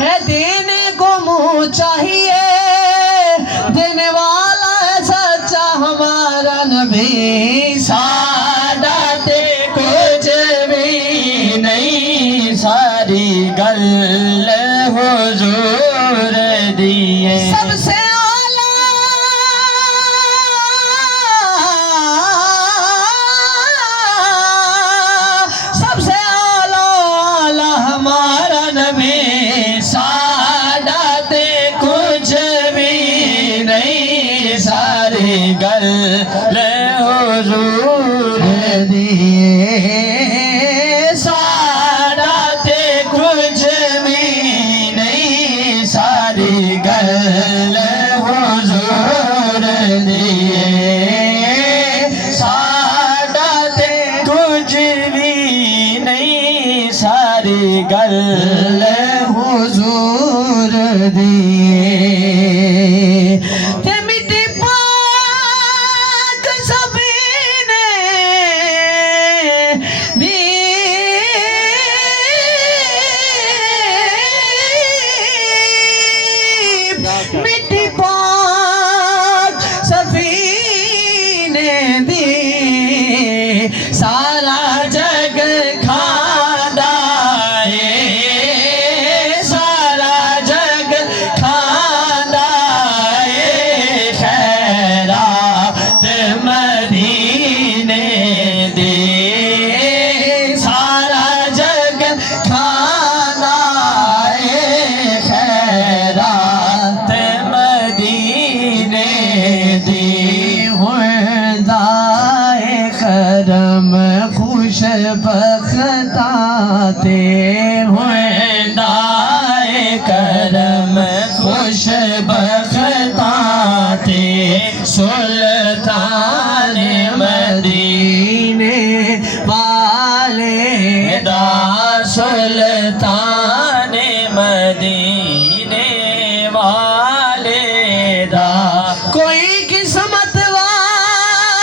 ہے دینے کو منہ چاہیے، دینے والا ہے سچا ہمارا نبی، سعادت کچھ بھی نہیں، ساری گل حضور دیے، سب سے گل حضور دیے، سعادت کچھ بھی نہیں، ساری گل حضور دیے، سعادت کچھ بھی نہیں، ساری گل حضور دیے، مٹی پاک سفینے دی، سارا جگ کھانا ہے، سارا جگ کھانا ہے، خیرات مدینے دی، سارا جگ کھانا ہے، خیرات کرم خوش بختاتے ہوئے دائے کرم خوش بختاتے، سلطان مدینے والے دا سلطان